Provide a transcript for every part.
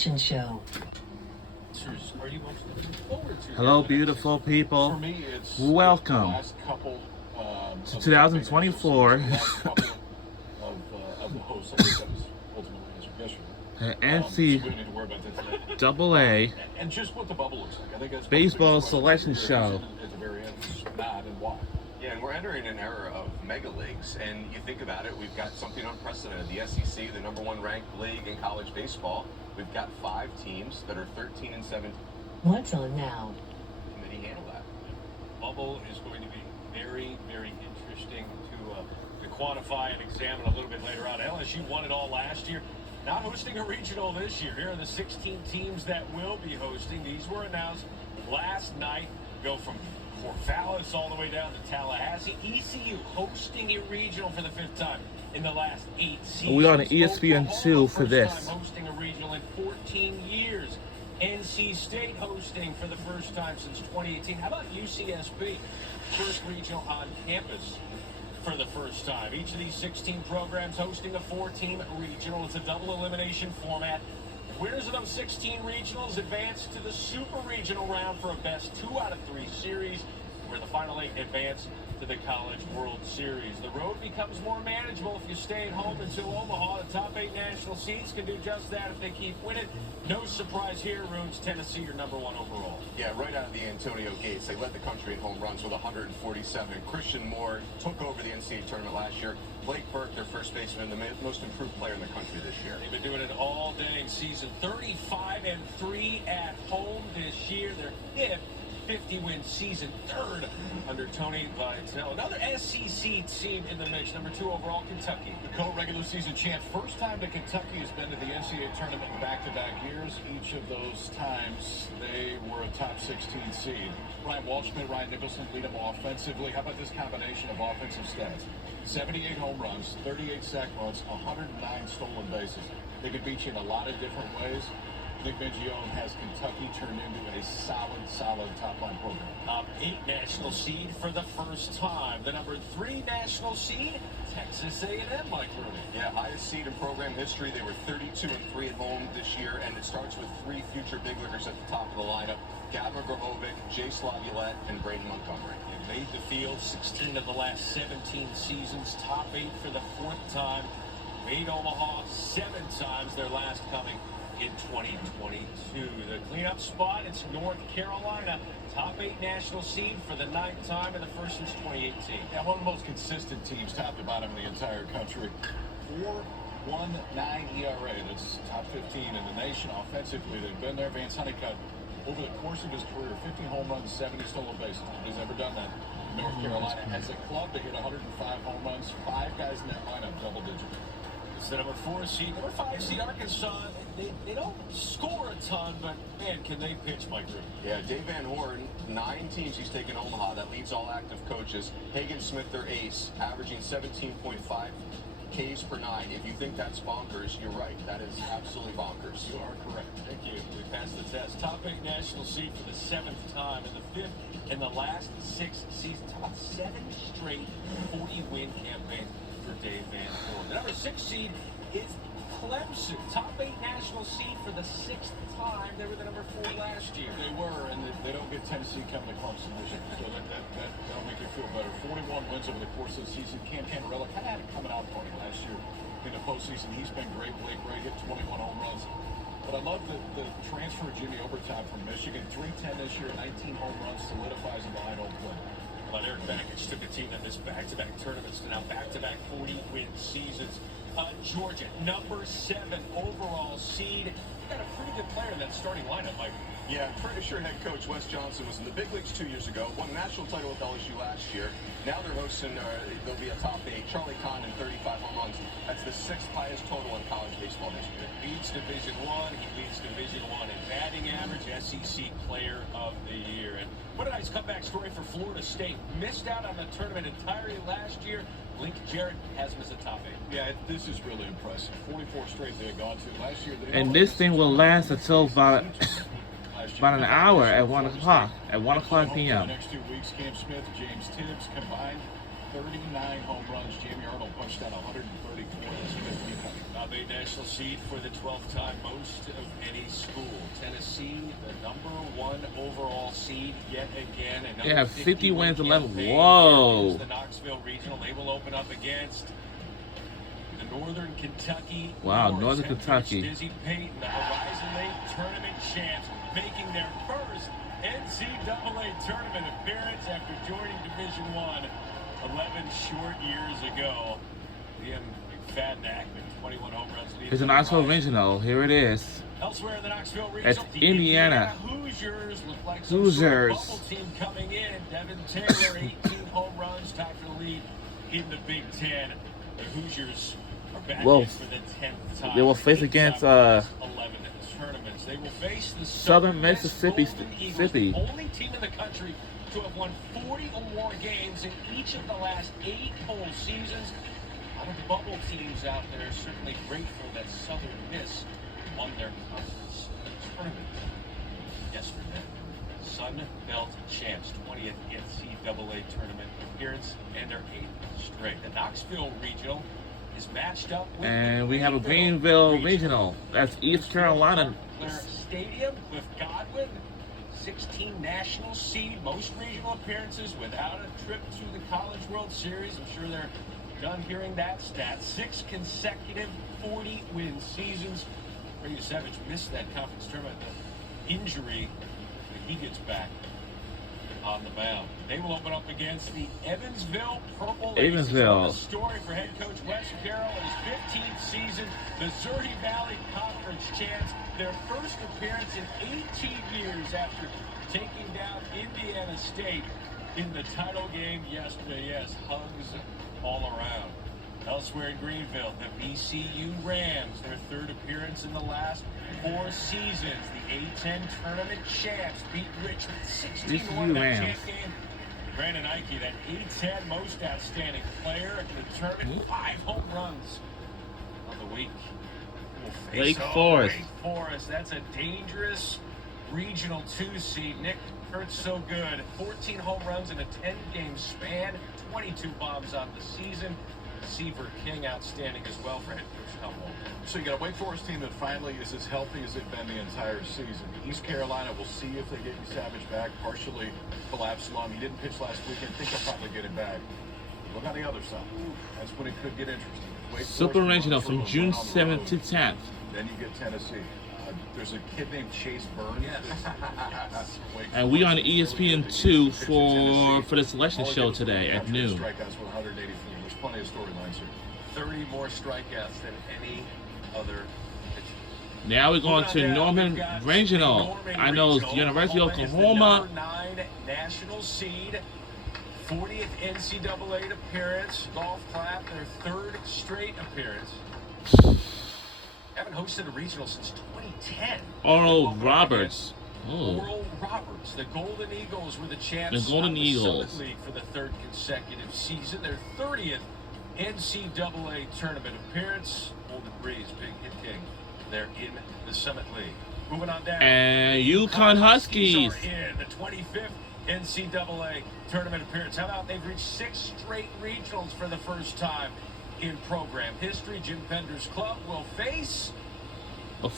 Show. Hello, beautiful people. Welcome to 2024 NCAA Baseball Selection Show. Yeah, and we're entering an era of mega leagues, and you think about it, we've got something unprecedented. The SEC, the #1 ranked league in college baseball, we've got 5 teams that are 13 and 17. What's on now? Committee handle that. Bubble is going to be very, very interesting to quantify and examine a little bit later on. LSU won it all last year. Not hosting a regional this year. Here are the 16 teams that will be hosting. These were announced last night. Go from Corvallis all the way down to Tallahassee. ECU hosting a regional for the 5th time in the last 8 seasons. We're on ESPN2 for this. First time hosting a regional in 14 years. NC State hosting for the first time since 2018. How about UCSB? First regional on campus for the first time. Each of these 16 programs hosting a 4-team regional. It's a double elimination format. Winners of those 16 regionals advance to the super regional round for a best 2 out of 3 series, where the final 8 advance to the College World Series. The road becomes more manageable if you stay at home until Omaha. The top 8 national seeds can do just that if they keep winning. No surprise here, Runes, Tennessee, your #1 overall. Yeah, right out of the Antonio gates, they led the country in home runs with 147. Christian Moore took over the NCAA tournament last year. Blake Burke, their first baseman, the most improved player in the country this year. They've been doing it all day in season. 35-3 at home this year. Their 5th 50-win season, 3rd under Tony Vitello. Another SEC team in the mix, #2 overall, Kentucky. The co-regular season champs. First time that Kentucky has been to the NCAA tournament in back-to-back years. Each of those times, they were a top 16 seed. Ryan Walshman, Ryan Nicholson lead them offensively. How about this combination of offensive stats? 78 home runs, 38 sac runs, 109 stolen bases. They can beat you in a lot of different ways. Nick Mingione has Kentucky turned into a solid top-line program. Top 8 national seed for the first time. The #3 national seed, Texas A&M, Mike Rooney. Yeah, highest seed in program history. They were 32-3 at home this year, and it starts with 3 future big leaguers at the top of the lineup. Gavin Grahovic, Jay Slavulette, and Braden Montgomery. They made the field 16 of the last 17 seasons. Top 8 for the 4th time. Made Omaha 7 times, their last coming in 2022. The cleanup spot, it's North Carolina. Top 8 national seed for the 9th time and the first since 2018. Yeah, one of the most consistent teams top to bottom in the entire country. 4.19 ERA. That's top 15 in the nation. Offensively, they've been there. Vance Honeycutt, over the course of his career, 15 home runs, 70 stolen bases. Nobody's ever done that in North Carolina. As a club, they hit 105 home runs. 5 guys in that lineup, double digit. It's the #4 seed. #5 seed, Arkansas. They don't score a ton, but, man, can they pitch, Mike Rooney. Yeah, Dave Van Horn, 9 teams he's taken Omaha. That leads all active coaches. Hagen Smith, their ace, averaging 17.5 Ks per 9. If you think that's bonkers, you're right. That is absolutely bonkers. You are correct. Thank you. We passed the test. Top 8 national seed for the 7th time and the 5th in the last 6 seasons. How about 7 straight 40-win campaigns for Dave Van Horn? The #6 seed is Clemson. Top 8 national seed for the 6th time. They were the #4 last year. They were, and they don't get Tennessee coming to Clemson this year, so that'll make you feel better. 41 wins over the course of the season. Cam Panarella kind of had a coming-out party last year in the postseason. He's been great. Blake Gray hit 21 home runs. But I love the transfer of Jimmy Obertop from Michigan. 310 this year, 19 home runs, solidifies him behind home plate. Well, Eric Bakich took a team that missed back-to-back tournaments to now back-to-back 40-win seasons. Georgia, #7 overall seed. Got a pretty good player in that starting lineup, Mike. Yeah, I'm pretty sure head coach Wes Johnson was in the big leagues 2 years ago, won a national title with LSU last year. Now they're hosting, they'll be a top 8. Charlie Condon, 35 home runs. That's the 6th highest total in college baseball history. Leads Division I. He leads Division I in batting average, SEC Player of the Year. And what a nice comeback story for Florida State. Missed out on the tournament entirely last year. Link Jarrett has him as a top 8. Yeah, this is really impressive. 44 straight they had gone to last year. And this thing will last until about an hour at 1 o'clock. At 1 o'clock p.m. The next 2 weeks, Cam Smith, James Tibbs combined 39 home runs. Jamie Arnold punched out 134. Top 8 national seed for the 12th time most of any school. Tennessee, the #1 overall seed yet again. They have 50 wins, 11. campaign. Whoa. Here's the Knoxville Regional. They will open up against the Northern Kentucky. Wow, Wars. Northern Head coach Kentucky. Dizzy Payton, the Horizon League tournament champs, making their first NCAA tournament appearance after joining Division I 11 short years ago. Liam McFadden Ackman, 21 home runs. It's an Knoxville Regional. Here it is. Elsewhere in the Knoxville Regional, It's the Indiana. Hoosiers look like some Hoosiers. sort of bubble team coming in. Devin Taylor, 18 home runs, tied for the lead in the Big Ten. The Hoosiers are back Well, in for the 10th time. they will face 8 against, time in the last 11 tournaments. They will face the Southern West Mississippi Golden Eagles, City. the only team in the country to have won 40 or more games in each of the last 8 full seasons. A lot of bubble teams out there are certainly grateful that Southern Miss won their conference tournament yesterday. Sun Belt champs, 20th NCAA tournament appearance, and their 8th straight. The Knoxville Regional is matched up with And the we have a Greenville Regional. That's East Carolina. Claire Stadium with Godwin, 16 national seed, most regional appearances without a trip to the College World Series. I'm sure they're done hearing that stat. 6 consecutive 40-win seasons. Brady Savage missed that conference tournament injury, but he gets back on the mound. They will open up against the Evansville Purple Aces. Evansville. The story for head coach Wes Carroll in his 15th season. Missouri Valley Conference champs. Their first appearance in 18 years after taking down Indiana State in the title game yesterday. Yes, hugs all around. Elsewhere in Greenville, the VCU Rams, their 3rd appearance in the last 4 seasons. The A-10 tournament champs beat Richmond 16-1 that champ game. Brandon Ike, that A-10 most outstanding player in the tournament, 5 home runs on the week. Lake Forest. Lake Forest, that's a dangerous regional 2 seed. Nick Kurtz so good. 14 home runs in a 10-game span, 22 bombs on the season. Seaver King outstanding as well for head coach Tom Walton. So you got a Wake Forest team that finally is as healthy as they've been the entire season. East Carolina, will see if they get Savage back. Partially collapsed lung. He didn't pitch last weekend. Think they'll probably get him back. Look on the other side. That's when it could get interesting. Wake Super Forest Regional runs from through June and run on the 7th road. to 10th. Then you get Tennessee. There's a kid named Chase Burns. Yes. And we on ESPN2 for the selection show today at noon. Strikeouts with 184. There's plenty of storylines here. 30 more strikeouts than any other pitcher. Now we're going to Norman Regional. I know it's University of Oklahoma. The #9 national seed, 40th NCAA appearance. Golf clap, their 3rd straight appearance. Haven't hosted a regional since 2010. Oral Roberts. Oh. Oral Roberts. The Golden Eagles were the champs. The Golden of the Eagles. Summit League for the 3rd consecutive season. Their 30th NCAA tournament appearance. Golden Breeze, big hit king. They're in the Summit League. Moving on down. And Yukon Huskies. Are in the 25th NCAA tournament appearance. How about they've reached 6 straight regionals for the first time in program history. Jim Pender's club will face The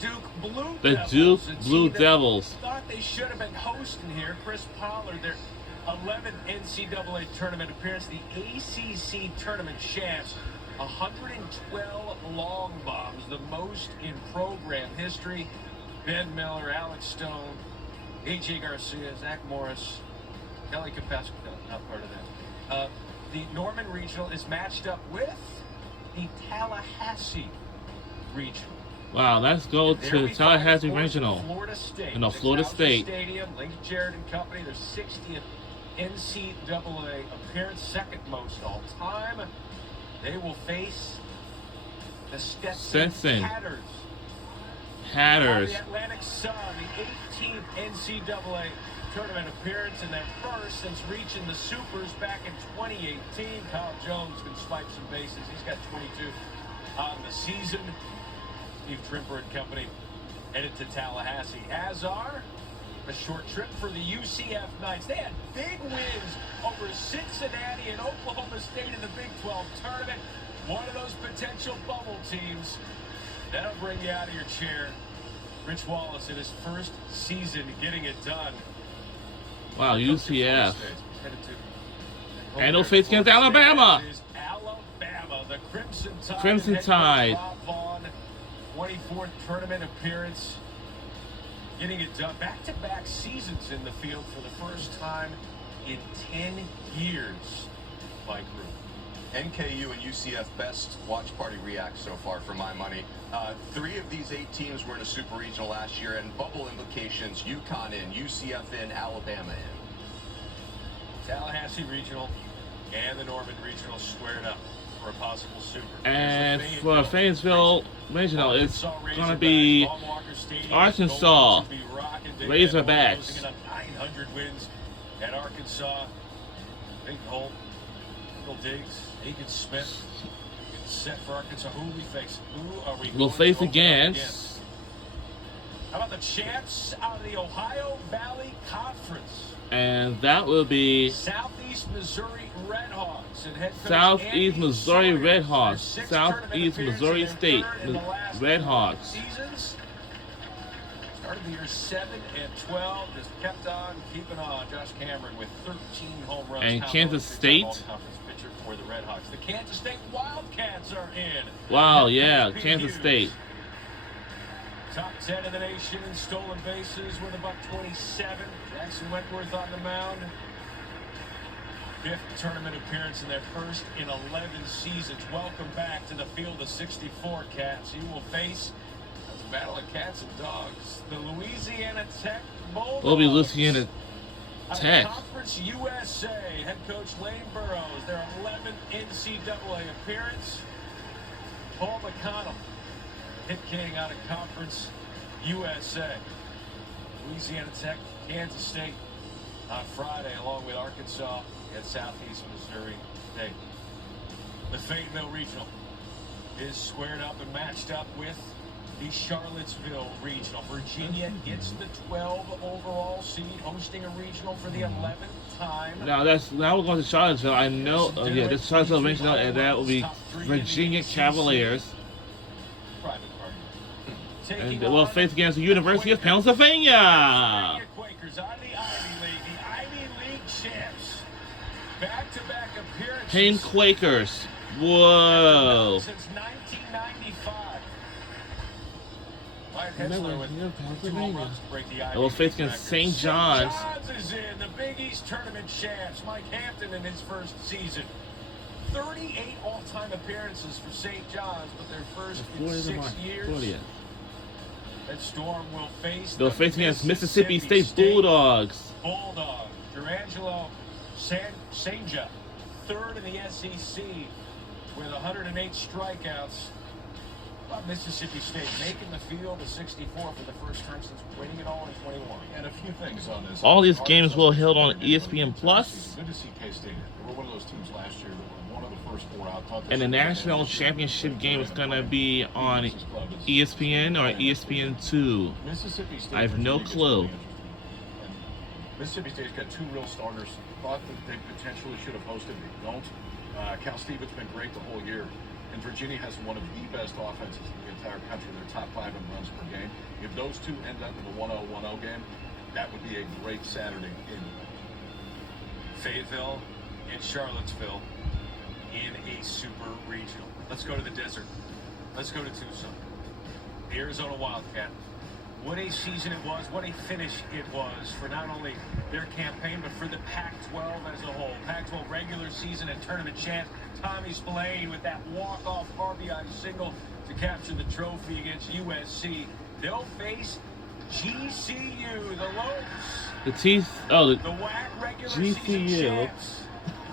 Duke Blue The Devils. Duke A team Blue that Devils. Thought they should have been hosting here. Chris Pollard, their 11th NCAA tournament appearance. The ACC tournament champs. 112 long bombs, the most in program history. Ben Miller, Alex Stone, A.J. Garcia, Zach Morris, Kelly Capasco, not part of that. The Norman Regional is matched up with the Tallahassee Regional. Wow, let's go to Tallahassee Regional. Florida State. No, Florida State. Stadium, Link Jarrett and Company, their 60th NCAA appearance, 2nd most all time. They will face the Stetson Hatters. The Atlantic Sun, the 18th NCAA tournament appearance and their first since reaching the Supers back in 2018. Kyle Jones can swipe some bases. He's got 22 on the season. Steve Trimper and company headed to Tallahassee, as are a short trip for the UCF Knights. They had big wins over Cincinnati and Oklahoma State in the Big 12 tournament. One of those potential bubble teams. That'll bring you out of your chair. Rich Wallace in his first season getting it done. Wow, UCF. And no face against Alabama. Alabama, the Crimson Tide. Crimson Tide. 24th tournament appearance. Getting it done. Back-to-back seasons in the field for the first time in 10 years. Mike Root. NKU and UCF best watch party react so far for my money. 3 of these 8 teams were in a super regional last year, and bubble implications, UConn in, UCF in, Alabama in. Tallahassee Regional and the Norman Regional squared up for a possible super. And for Fayetteville Regional, it's going to be Arkansas Razorbacks. 900 wins at Arkansas. Big Holt, Little Diggs, Aiken Smith. Set for Arkansas. Who will we face? Who are we We'll going face to against. How about the champs out of the Ohio Valley Conference? And that will be Southeast Missouri Redhawks and head coach Southeast Andy Missouri Sawyer. Redhawks. Their 6th Southeast tournament Missouri appearance State and their 3rd in the last Redhawks. seasons. Started the year 7-12, just kept on keeping on. Josh Cameron with 13 home runs. And Kansas State. Conference pitcher for the Redhawks. The Kansas State Wildcats are in. Wow, yeah, Kansas State. Top 10 in the nation in stolen bases with about 27. Jackson Wentworth on the mound. 5th tournament appearance in their first in 11 seasons. Welcome back to the field of 64 Cats. You will face a battle of cats and dogs. The Louisiana Tech Bulldogs. We'll be Louisiana Tech. Conference USA head coach Lane Burroughs. Their 11th NCAA appearance. Paul McConnell. Hit king out of Conference USA. Louisiana Tech, Kansas State on Friday, along with Arkansas and Southeast Missouri State. The Fayetteville Regional is squared up and matched up with the Charlottesville Regional. Virginia gets the 12 overall seed, hosting a regional for the 11th time. Now we're going to Charlottesville. I know, yeah, this is Charlottesville Regional, and that will be Virginia Cavaliers. And we'll face against the University of Pennsylvania. Quakers on the Ivy League, the Ivy League champs. Back-to-back appearances. Payne Quakers. Whoa. Since 1995. Mike Hensler with 2 home runs to break the Ivy We'll face League against record. St. John's. St. John's is in, the Big East tournament champs. Mike Hampton in his first season. 38 all-time appearances for St. John's, but their first in 6 years. 40th. That Storm will face. They'll face against Mississippi State Bulldogs. Bulldogs. Durangelo Sanja, 3rd in the SEC with 108 strikeouts. Mississippi State making the field of 64 for the first time since winning it all in 21. And a few things on this. All these games will be held on ESPN Plus. Good to see K-State. They were one of those teams last year that were one of the first 4 out. And the national championship game is going to be on ESPN or ESPN2. Mississippi State. I have no clue. Mississippi State's got 2 real starters. Thought that they potentially should have hosted. They don't. Cal Stevens been great the whole year. And Virginia has one of the best offenses in the entire country. They're top 5 in runs per game. If those 2 end up in a 1-0-1-0 game, that would be a great Saturday in Fayetteville and Charlottesville in a super regional. Let's go to the desert. Let's go to Tucson. The Arizona Wildcat. What a season it was, what a finish it was for not only their campaign, but for the Pac-12 as a whole. Pac-12 regular season and tournament champs. Tommy Spillane with that walk-off RBI single to capture the trophy against USC. They'll face GCU, the Lopes. The WAC regular season GCU. champs.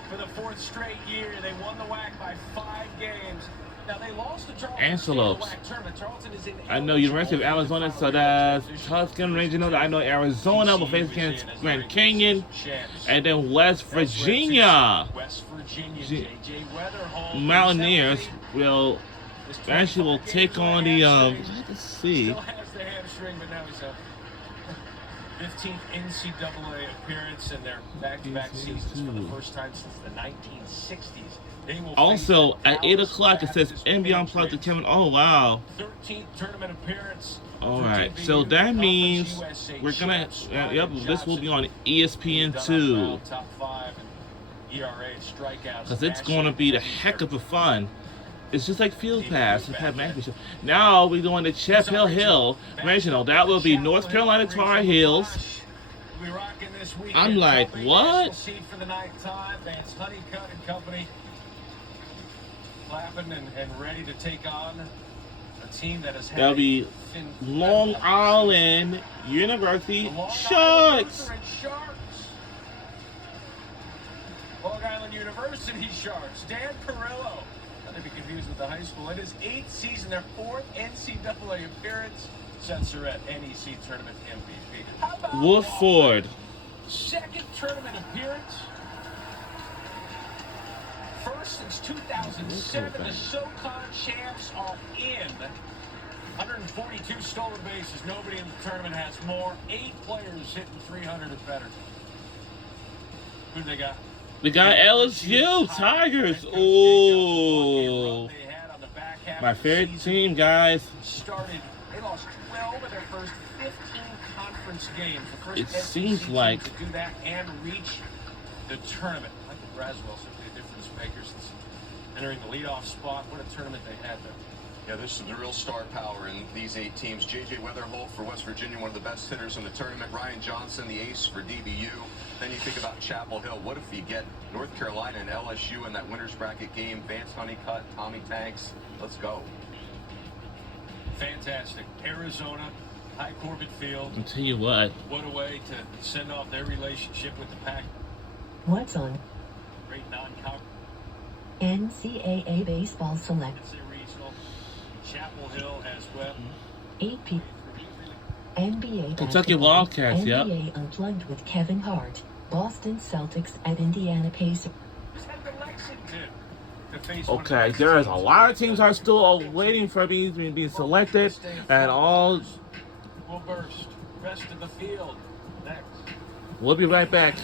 For the 4th straight year, they won the WAC by 5 games. Now they lost to Charleston Antelopes. State in the WAC tournament. Charleston is in I know University of Arizona, so that's Charleston Regional. I know Arizona will face against Grand Canyon, and then West Virginia. West Virginia, J.J. Weatherhold. Mountaineers will actually will take on the let's see. Still has the hamstring, but now he's up. 15th NCAA appearance in their back-to-back seasons for the first time since the 1960s. They will Also, face at 8 Dallas o'clock, it says Baptist NBA Unplugged to Patriots. Kevin. Oh, wow. 13th tournament appearance. All for right. DBU, So that Conference means USA we're going champs, to, Ryan this will be on Johnson, ESPN done 2. around top 5 in ERA and strikeouts. Because it's going to be the heck of a fun. It's just like Field Pass with Pat McAfee show. Now we're doing the Chapel Hill Regional. That will be North Carolina Tar Heels. I'm like, what? For the night time, Vance Honeycutt and company clapping and ready to take on a team that has had That'll be Long Island University Sharks. Long Island University Sharks. Dan Carrillo. Not to be confused with the high school. In his 8th season, their 4th NCAA appearance, sets her at NEC tournament MVP. How about Wolf Ford. 2nd tournament appearance. First since 2007, the SoCon champs are in. 142 stolen bases. Nobody in the tournament has more. 8 players hitting 300 or better. Who do they got? We got LSU Tigers. Ooh. My favorite team, guys. They lost 12 of their first 15 conference games. The first It SEC seems team like to do that and reach the tournament. Michael Braswell simply a difference maker since entering the leadoff spot. What a tournament they had there. Yeah, this is the real star power in these 8 teams. J.J. Weatherholt for West Virginia, one of the best hitters in the tournament. Ryan Johnson, the ace for DBU. Then you think about Chapel Hill. What if you get North Carolina and LSU in that winner's bracket game? Vance Honeycutt, Tommy Tanks. Let's go. Fantastic. Arizona, High Corbett Field. I'll tell you what. What a way to send off their relationship with the Pac. What's on Great non-conference NCAA Baseball Select? regional. Chapel Hill as well. 8 p. NBA Kentucky basketball, Wildcats, yep. NBA Unplugged with Kevin Hart. Boston Celtics at Indiana Pacers. Okay, there's a lot of teams are still waiting for being selected, and all. Will burst. Rest of the field next. We'll be right back.